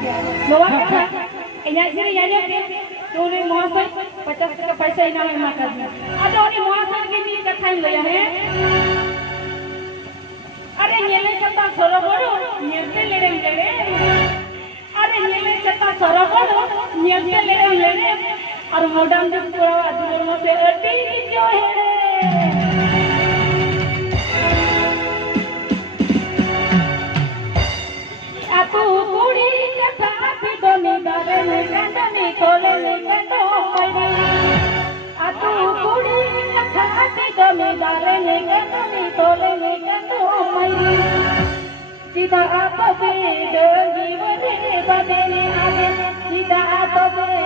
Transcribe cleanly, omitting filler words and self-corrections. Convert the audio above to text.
bawa kata ini aja तो ने महाशय 50 टका पैसा इनाम में मार दिया अरे ओने महाशय के जी कथा लिया है अरे नेले चता सरोबरो नेते लेड़े अरे नेले चता सरोबरो नेते लेड़े और मोडम जो पूरा दूर में से अटी जो है तू कुड़ी कथा भी दोनी दारे ने कंदनी कोले ने कंदो मई तू कुड़ी कथा भी दोनी दारे ने कंदनी कोले ने कंदो मई सीधा आप बे जीवन बदने आगे सीधा आप बे